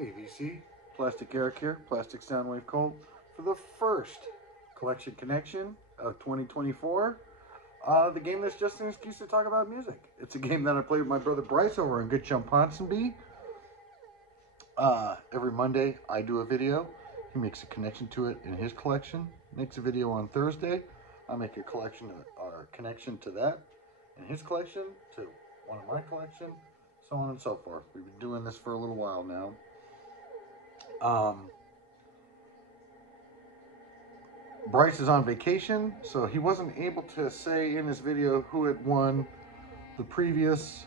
Hey VC, Plastic Eric here, Plastic Soundwave Cold, for the first collection connection of 2024. The game that's just an excuse to talk about music. It's a game that I play with my brother Bryce over in good chum Ponsonby. Every Monday I do a video. He makes a connection to it in his collection. Makes a video on Thursday. I make a collection or connection to that in his collection, to one of my collection, so on and so forth. We've been doing this for a little while now. Bryce is on vacation, so he wasn't able to say in his video who had won the previous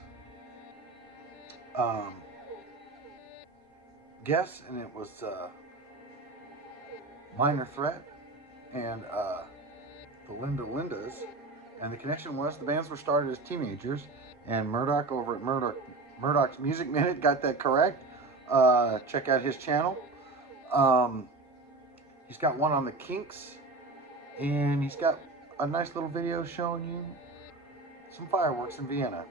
guess, and it was Minor Threat and the Lindas. And the connection was the bands were started as teenagers, and Murdock over at Murdock's Music Minute got that correct. Check out his channel. He's got one on the Kinks, and he's got a nice little video showing you some fireworks in Vienna.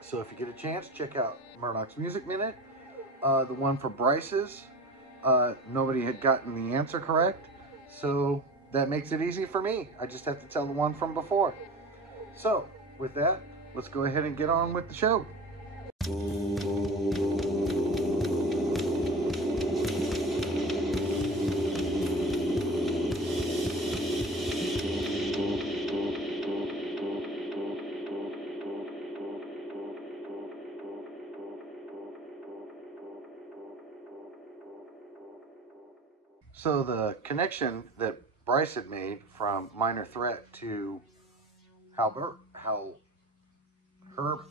So if you get a chance, check out Murdock's Music Minute. The one for Bryce's, nobody had gotten the answer correct, so that makes it easy for me. I just have to tell the one from before. So with that, let's go ahead and get on with the show. So the connection that Bryce had made from Minor Threat to Herb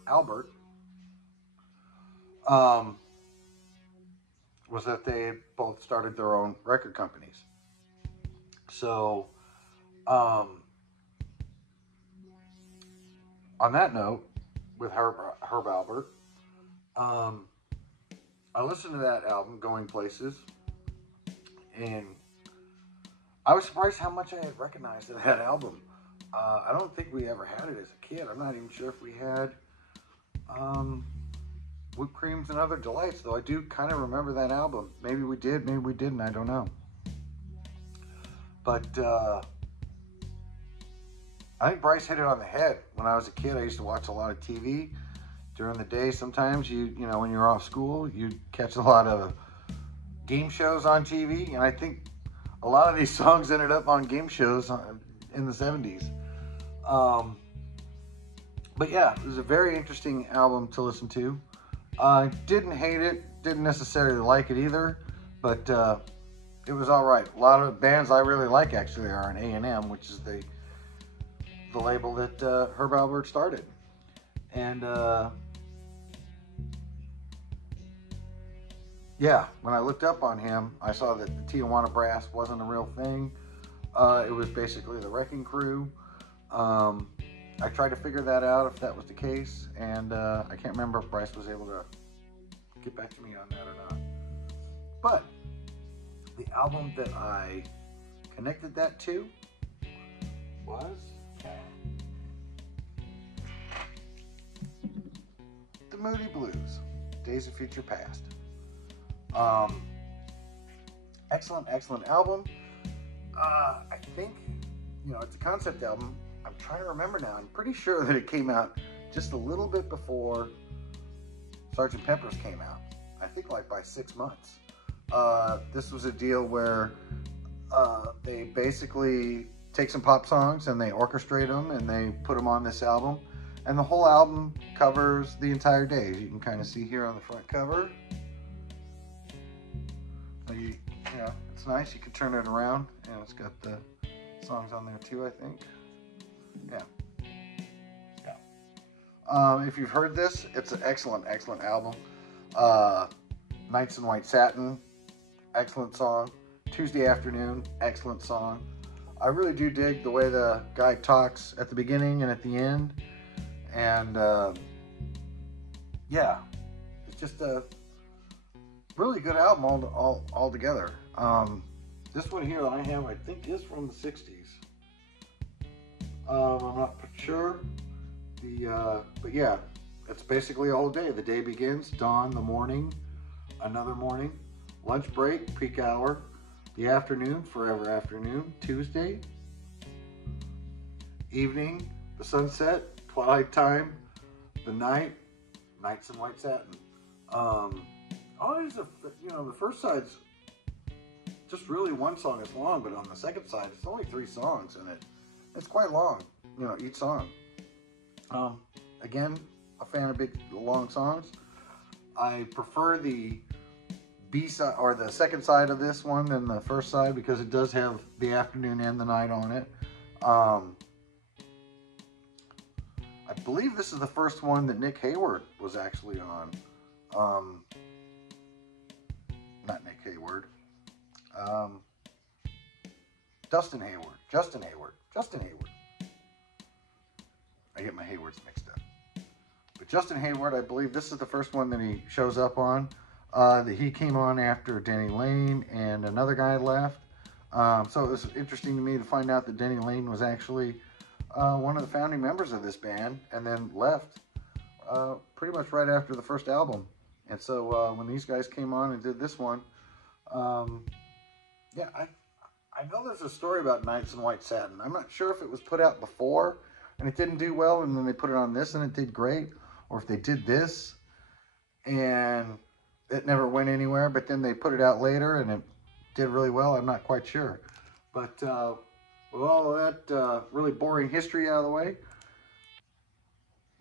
Alpert was that they both started their own record companies. So on that note, with Herb Alpert, I listened to that album, Going Places, and I was surprised how much I had recognized in that album. I don't think we ever had it as a kid. I'm not even sure if we had Whipped Creams and Other Delights, though I do kind of remember that album. Maybe we did, maybe we didn't, I don't know. But I think Bryce hit it on the head. When I was a kid, I used to watch a lot of TV. During the day, sometimes, you know, when you're off school, you'd catch a lot of game shows on TV, and I think a lot of these songs ended up on game shows in the 70s. But yeah, it was a very interesting album to listen to. I didn't hate it, didn't necessarily like it either, but it was all right. A lot of bands I really like actually are in A&M, which is the label that Herb Alpert started. And yeah, when I looked up on him, I saw that the Tijuana Brass wasn't a real thing. It was basically the Wrecking Crew. I tried to figure that out, if that was the case, and I can't remember if Bryce was able to get back to me on that or not. But the album that I connected that to was the Moody Blues, Days of Future Past. Excellent album. I think, you know, it's a concept album. I'm trying to remember now. I'm pretty sure that it came out just a little bit before Sgt. Pepper's came out. I think like by 6 months. This was a deal where they basically take some pop songs and they orchestrate them and they put them on this album. And the whole album covers the entire day. You can kind of see here on the front cover. Yeah, it's nice. You can turn it around, and it's got the songs on there too, I think. Yeah. If you've heard this, it's an excellent album. Nights in White Satin, excellent song. Tuesday Afternoon, excellent song. I really do dig the way the guy talks at the beginning and at the end. And yeah, it's just a really good album all together. This one here I have, I think, is from the 60s. I'm not sure. But yeah, it's basically a whole day. The day begins, dawn, the morning, another morning, lunch break, peak hour, the afternoon, forever afternoon, Tuesday, evening, the sunset, twilight time, the night, Nights in White Satin. Always, the first side's just really one song is long, but on the second side, it's only 3 songs, and it's quite long, each song. Again, a fan of big, long songs. I prefer the B-side, or the second side of this one than the first side, because it does have the afternoon and the night on it. I believe this is the first one that Nick Hayward was actually on. Not Nick Hayward. Justin Hayward. I get my Haywards mixed up. But Justin Hayward, I believe this is the first one that he shows up on. That he came on after Denny Lane and another guy left. So it was interesting to me to find out that Denny Lane was actually one of the founding members of this band, and then left pretty much right after the first album. And so when these guys came on and did this one, yeah, I know there's a story about Nights in White Satin. I'm not sure if it was put out before and it didn't do well, and then they put it on this and it did great, or if they did this and it never went anywhere, but then they put it out later and it did really well. I'm not quite sure. But with all of that really boring history out of the way,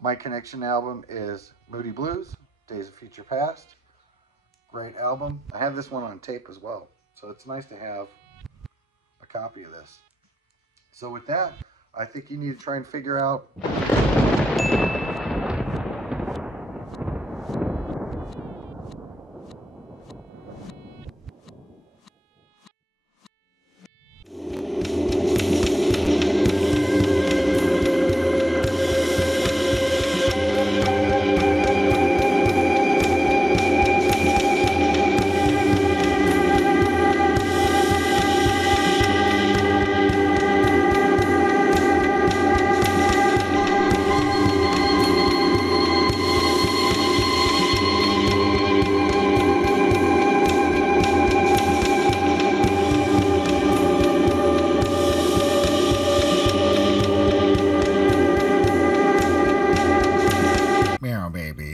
my connection album is Moody Blues, Days of Future Past. Great album. I have this one on tape as well, so it's nice to have a copy of this. So with that, I think you need to try and figure out Meow Baby.